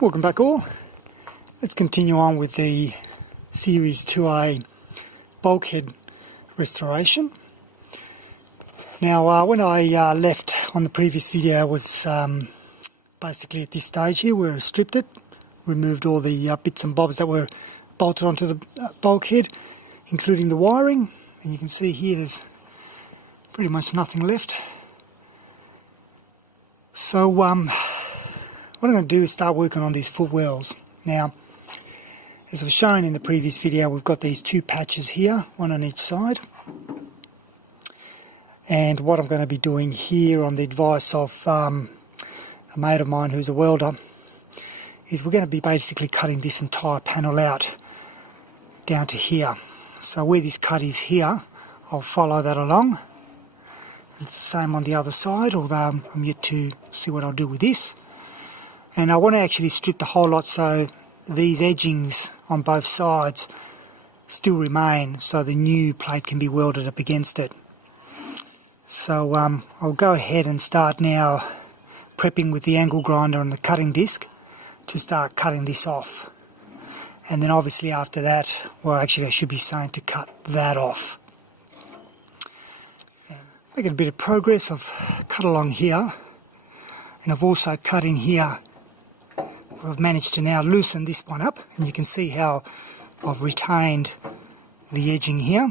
Welcome back all. Let's continue on with the Series 2A bulkhead restoration. Now when I left on the previous video was basically at this stage here where I stripped it, removed all the bits and bobs that were bolted onto the bulkhead, including the wiring, and you can see here there's pretty much nothing left. So what I'm going to do is start working on these footwells. Now, as I've shown in the previous video, we've got these two patches here, one on each side. And what I'm going to be doing here on the advice of a mate of mine who's a welder, is we're going to be basically cutting this entire panel out down to here. So where this cut is here, I'll follow that along. It's the same on the other side, although I'm yet to see what I'll do with this. And I want to actually strip the whole lot so these edgings on both sides still remain, so the new plate can be welded up against it. So I'll go ahead and start now prepping with the angle grinder and the cutting disc to start cutting this off. And then obviously after that, well actually I should be saying to cut that off. Making a bit of progress. I've cut along here, and I've also cut in here. I've managed to now loosen this one up, and you can see how I've retained the edging here.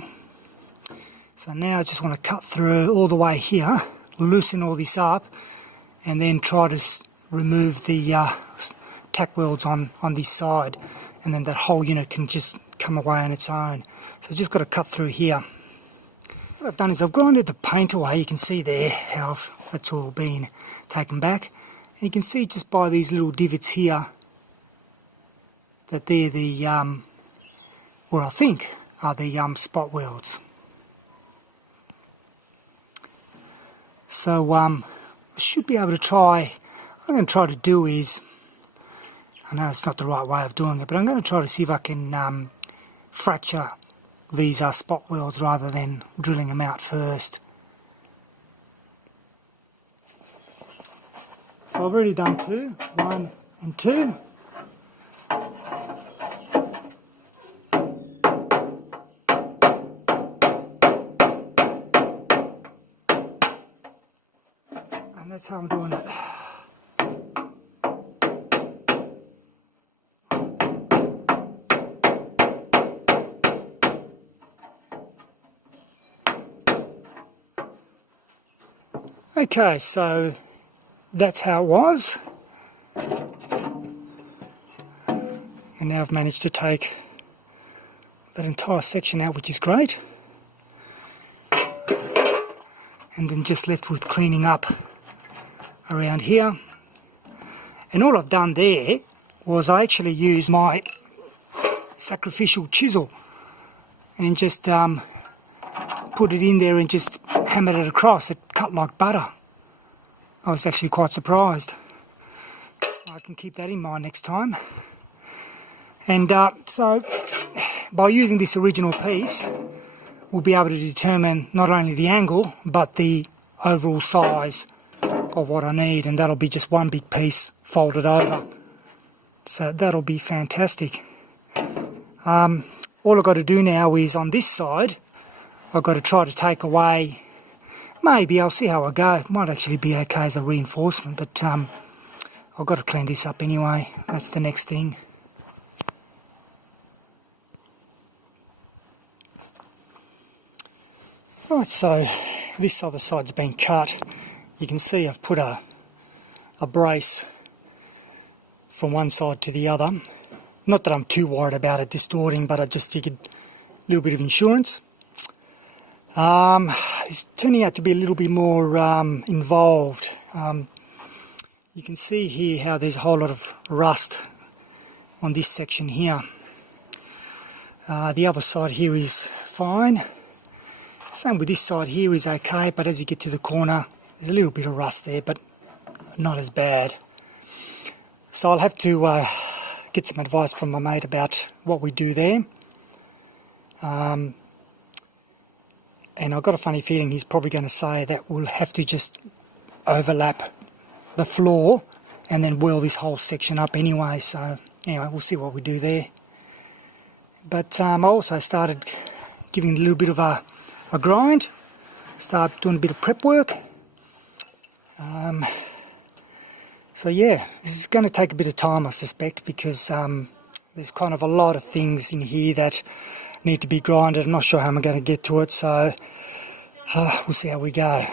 So now I just want to cut through all the way here, loosen all this up, and then try to remove the tack welds on this side, and then that whole unit can just come away on its own. So I've just got to cut through here. What I've done is I've grinded the paint away. You can see there how that's all been taken back. And you can see just by these little divots here that they're the, what I think are the spot welds. So I should be able to try, what I'm going to try to do is, I know it's not the right way of doing it, but I'm going to try to see if I can fracture these are spot welds rather than drilling them out first. So I've already done two, 1 and 2. And that's how I'm doing it. Okay, so that's how it was, and now I've managed to take that entire section out, which is great, and then just left with cleaning up around here. And all I've done there was I actually used my sacrificial chisel and just put it in there and just hammered it across. It cut like butter. I was actually quite surprised. I can keep that in mind next time. And so by using this original piece, we'll be able to determine not only the angle but the overall size of what I need, and that'll be just one big piece folded over. So that'll be fantastic. All I've got to do now is on this side, I've got to try to take away, maybe I'll see how I go. It might actually be okay as a reinforcement, but I've got to clean this up anyway. That's the next thing. Right, so this other side's been cut. You can see I've put a brace from one side to the other. Not that I'm too worried about it distorting, but I just figured a little bit of insurance. It's turning out to be a little bit more involved. You can see here how there's a whole lot of rust on this section here. The other side here is fine. Same with this side here is okay, but as you get to the corner, there's a little bit of rust there, but not as bad. So I'll have to get some advice from my mate about what we do there. And I've got a funny feeling he's probably going to say that we'll have to just overlap the floor and then weld this whole section up anyway. So anyway, we'll see what we do there. But I also started giving a little bit of a grind, start doing a bit of prep work. So yeah, this is going to take a bit of time, I suspect, because there's kind of a lot of things in here that need to be grinded. I'm not sure how I'm going to get to it, so we'll see how we go.